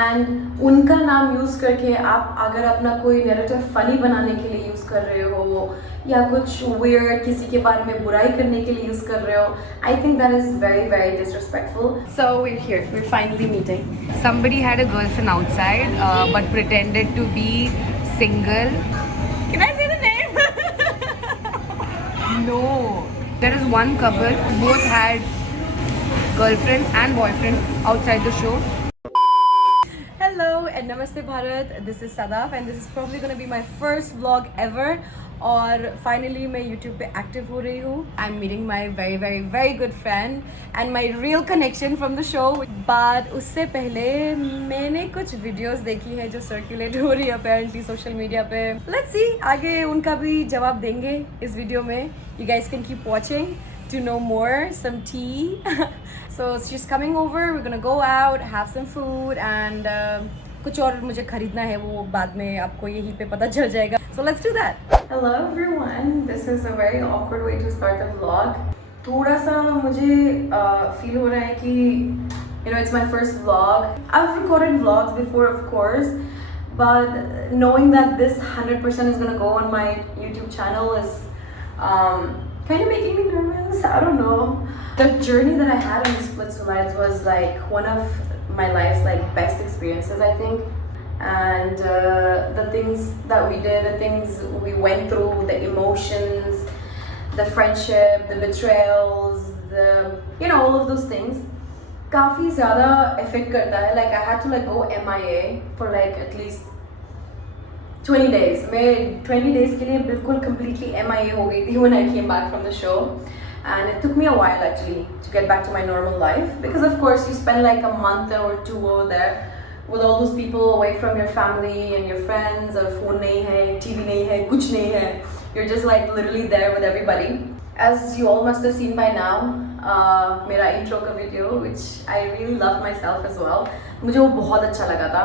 And उनका नाम use करके आप अगर अपना कोई नैरेटिव फ़नी बनाने के लिए यूज़ कर रहे हो या कुछ weird किसी के बारे में बुराई करने के लिए यूज़ कर रहे हो, I think that is very very disrespectful. So we're here, we're finally meeting. Somebody had a girlfriend outside but pretended to be single. Can I say the name? No. There is one couple who both had girlfriend and boyfriend outside the show. Hello and Namaste Bharat. This is Sadaf and this is probably gonna be my first vlog ever. और finally मैं YouTube पे active हो रही हूँ. I am meeting my very very very good friend and my real connection from the show. But उससे पहले मैंने कुछ वीडियोस देखी है जो सर्कुलेट हो रही है अपेरेंटली सोशल मीडिया पे. लेट्स सी आगे उनका भी जवाब देंगे इस वीडियो में. You guys can keep watching to know more, some tea. So she's coming over, we're gonna go out, have some food and कुछ और मुझे खरीदना है, वो बाद में आपको यहीं पे पता चल जाएगा. So let's do that. Hello everyone, this is a very awkward way to start the vlog. थोड़ा सा मुझे feel हो रहा है कि you know it's my first vlog. I've recorded vlogs before of course, but knowing that this 100% is gonna go on my YouTube channel is kind of making me nervous. I don't know. The journey that I had in Switzerland was like one of my life's like best experiences, I think. And the things that we did, the things we went through, the emotions, the friendship, the betrayals, the you know all of those things, काफी ज़्यादा affect करता है. Like I had to like go MIA for like at least 20 days. मैं 20 days के लिए बिल्कुल completely MIA हो गई थी when I came back from the show. And it took me a while actually to get back to my normal life because of course you spend like a month or two over there with all those people away from your family and your friends. और phone नहीं है, TV नहीं है, कुछ नहीं है. You're just like literally there with everybody. As you all must have seen by now, मेरा intro का video which I really love myself as well. मुझे वो बहुत अच्छा लगा था.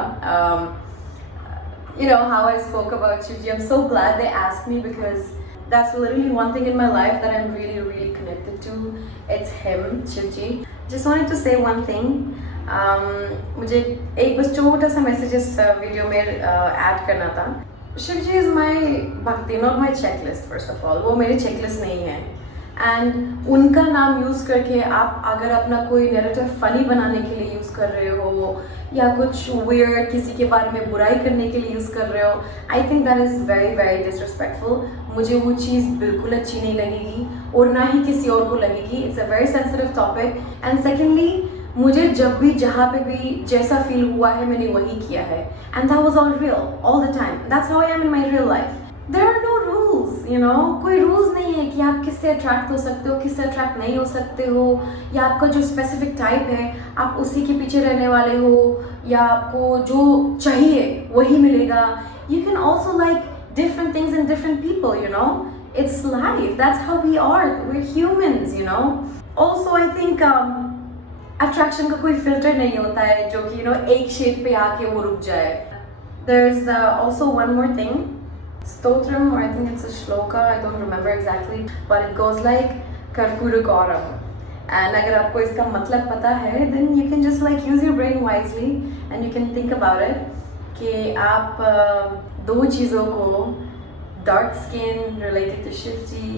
You know how I spoke about Shivji. I'm so glad they asked me because that's literally one thing in my life that I'm really really connected to. It's him, Shivji. Just wanted to say one thing. मुझे एक बस छोटा सा message इस video में add करना था. Shivji is my bhakti, not my checklist. First of all, वो मेरी checklist नहीं है. एंड उनका नाम यूज़ करके आप अगर अपना कोई नैरेटिव फ़नी बनाने के लिए यूज़ कर रहे हो या कुछ weird किसी के बारे में बुराई करने के लिए यूज़ कर रहे हो, I think that is very very disrespectful. मुझे वो चीज़ बिल्कुल अच्छी नहीं लगेगी और ना ही किसी और को लगेगी. It's a very sensitive topic. And secondly मुझे जब भी जहाँ पे भी जैसा फील हुआ है मैंने वही किया है. And that was all real all the time. That's how I am in my real life. There are no rules, you know. कोई रूल्स नहीं है कि आप किससे अट्रैक्ट हो सकते हो, किससे अट्रैक्ट नहीं हो सकते हो, या आपका जो स्पेसिफिक टाइप है आप उसी के पीछे रहने वाले हो या आपको जो चाहिए वही मिलेगा. You can also like different things in different people, you know. It's life. That's how we are. We're humans, you know. Also, I think attraction का कोई filter नहीं होता है जो कि you know एक शेड पे आके वो रुक जाए. There's also one more thing. Stotram, or I think it's a shloka, I don't remember exactly, but it goes like Karpuragaram. And अगर आपको इसका मतलब पता है, then you can just like use your brain wisely and you can think about it. कि आप दो चीज़ों को dark skin related to Shivji,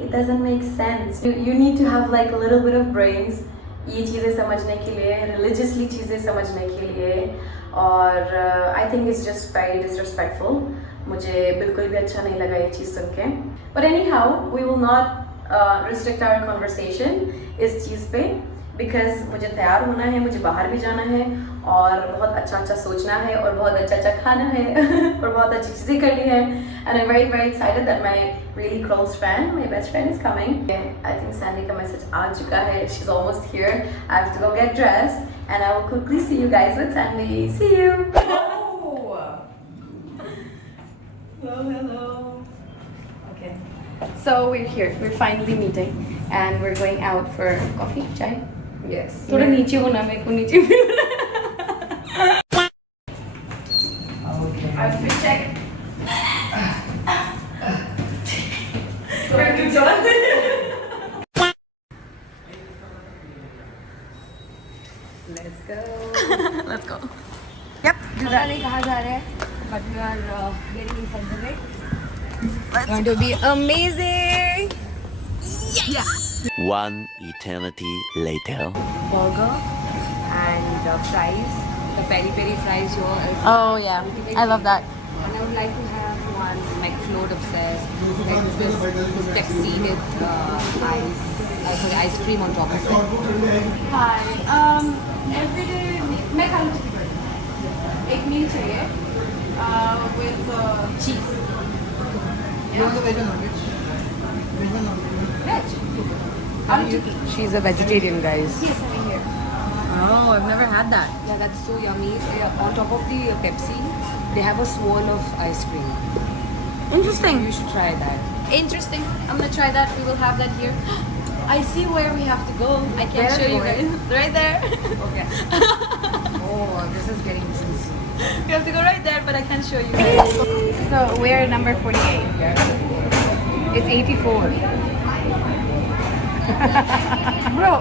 it doesn't make sense. You need to have like a little bit of brains ये चीज़ें समझने के लिए, religiously चीज़ें समझने के लिए. और I think it's just very disrespectful. मुझे बिल्कुल भी अच्छा नहीं लगा ये चीज़ सुन के. But anyhow, we will not restrict our conversation इस चीज़ पे because मुझे तैयार होना है, मुझे बाहर भी जाना है और बहुत अच्छा सोचना है और बहुत अच्छा खाना है और बहुत अच्छी चीज़ें करनी है. And I'm very very excited that my really close friend, my best friend is coming. I think Sandy का मैसेज आ चुका है. She's almost here. I have to go get dressed and I will quickly see you guys with Sandy. See you. Hello. Okay. So we're here. We're finally meeting and we're going out for coffee, chai. Yes. थोड़ा नीचे होना, मेरे को नीचे भी होना. Outfit check. Let's go. Let's go. पता नहीं कहाँ जा रहे हैं, but we are getting inside the way. It's going to be amazing. Yeah. One eternity later. Burger and fries. The peri peri fries here is. Oh yeah, I love that. And I would like to have one McFloat obsessed. Like this Pepsi with ice cream on top of it. Hi. Everyday मैं खा लूँ chicken burger. एक मील चाहिए with cheese. Veg. She's a vegetarian, guys. Yes, I'm here. Oh, I've never had that. Yeah, that's so yummy. On top of the Pepsi, they have a swirl of ice cream. Interesting. You should try that. Interesting. I'm gonna try that. We will have that here. I see where we have to go. I Where can't are show we you guys. going? Right there. Okay. Oh, this is getting juicy. We have to go right there, but I can't show you guys. So we're number 48. It's 84. Bro.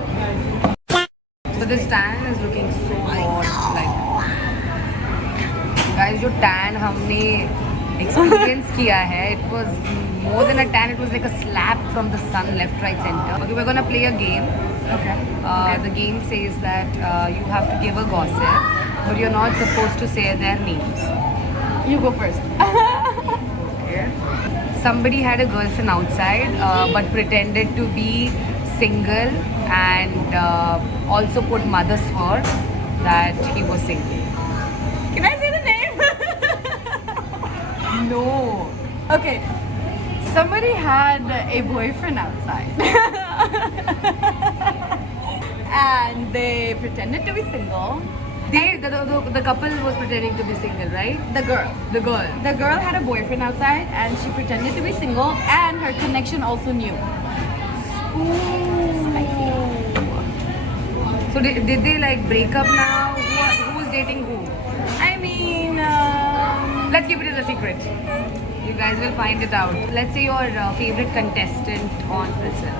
So this tan is looking so hot. Like, guys, जो tan हमने experience किया है, it was more than a tan. It was like a slap from the sun, left, right, center. Okay, we're gonna play a game. Okay. The game says that you have to give a gossip, but you're not supposed to say their names. You go first. Okay. Somebody had a girlfriend outside, but pretended to be single and also put mother swore that he was single. Can I say the name? No. Okay. Somebody had a boyfriend outside. And they pretended to be single. The couple was pretending to be single, right? The girl. The girl. The girl had a boyfriend outside and she pretended to be single and her connection also knew. So did they like break up now? Who's dating who? I mean, Let's keep it as a secret. You guys will find it out. Let's say your favorite contestant on Splitsvilla.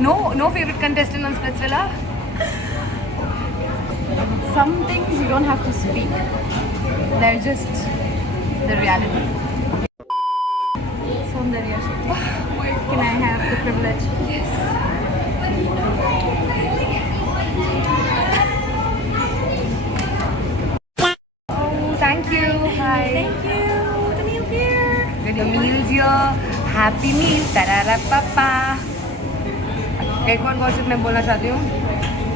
No favorite contestant on Splitsvilla? some things you don't have to speak. They're just the reality. Soundarya Shetty. Can I have the privilege? Yes. Oh, thank you. Hi. Thank you. The meal's here. The meal's here. Happy meal. Tararapapa. एक और gossip मैं बोलना चाहती हूँ.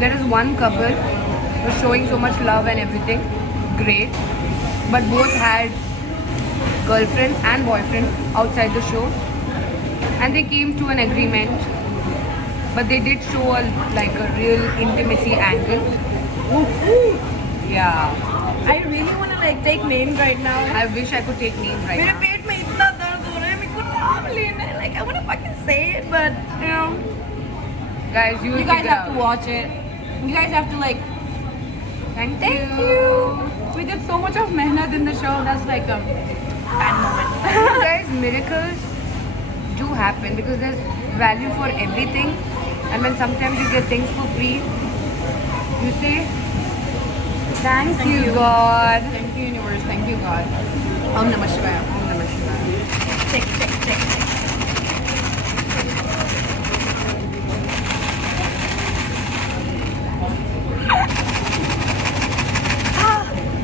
There is one couple who was showing so much love and everything. Great. But both had girlfriend and boyfriend outside the show. And they came to an agreement. But they did show like a real intimacy angle. Yeah. I really want to like take names right now. I wish I could take names right मेरे now. पेट में इतना दर्द हो रहा है मेरे को नाम लेना है. Like I want to fucking say it, but you know, Guys, you will you guys figure have to out. watch it. You guys have to like. Thank Thank you. you. We did so much of mehnat in the show. That's like a bad moment. Guys, miracles do happen because there's value for everything. And when sometimes you get things for free, you say, Thank you, God. Thank you, universe. Thank you, God. Om Namah Shivaya. Om Namah Shivaya. Check, check, check.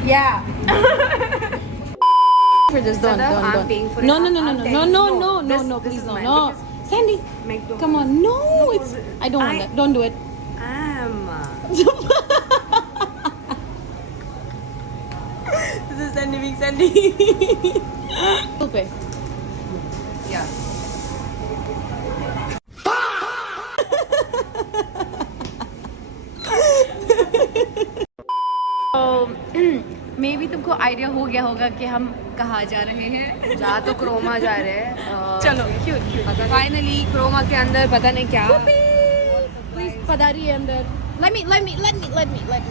Yeah. For this, don't, Sadaf, don't, I'm don't. paying for no, it. no, no, no, I'm no, telling no, you. no, no, no, This- no, this please, is no, mine. no. Because Sandy, McDonald's. come on, no, it's. I don't want that. Don't do it. This is Sandy being Sandy. Okay. Yeah. मे भी तुमको idea हो गया होगा कि हम कहाँ जा रहे हैं. जा तो क्रोमा जा रहे हैं. चलो क्यूट क्यूट. फाइनली क्रोमा के अंदर पता नहीं क्या. प्लीज पधारी है अंदर. Let me.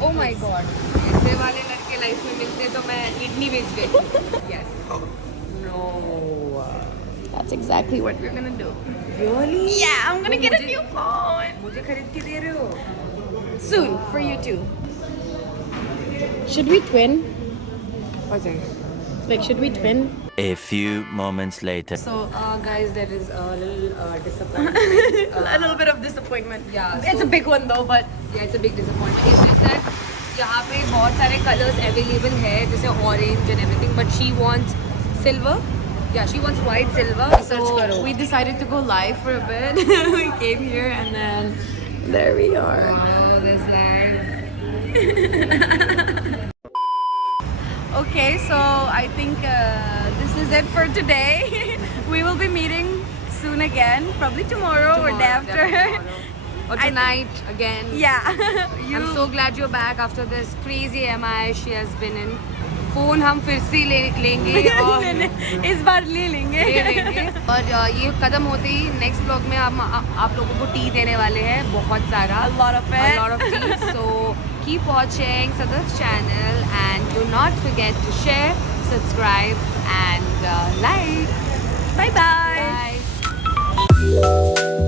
Oh my God. ऐसे वाले लड़के लाइफ में मिलते तो मैं किडनी बेच देती. Yes. No. That's that's exactly what we're gonna do. Really? Yeah, I'm gonna get a new phone मुझे खरीद के दे रहे हो? soon for you too. Should we twin? Like, should we twin? A few moments later. So, guys, there is a little disappointment. A little bit of disappointment. Yeah, It's so- a big one though, but Yeah, it's a big disappointment. It's just that यहाँ पे बहुत सारे colors available है, जैसे orange and everything, but she wants silver. Yeah, she wants white silver. Search So karo. we decided to go live for a bit. We came here and then there we are. oh, this live. Okay, so I think this is it for today. We will be meeting soon again, probably tomorrow or day after. Or tonight again. Yeah. I'm so glad you're back after this crazy MI she has been in. Phone हम फिर से लेंगे और इस बार ले लेंगे. ले लेंगे और ये खत्म होते ही नेक्स्ट ब्लॉग में हम आप लोगों को टी देने वाले हैं बहुत सारा. A lot of it. A lot of tea. So keep watching Sadaf's channel and do not forget to share, subscribe and like. Bye bye. Bye.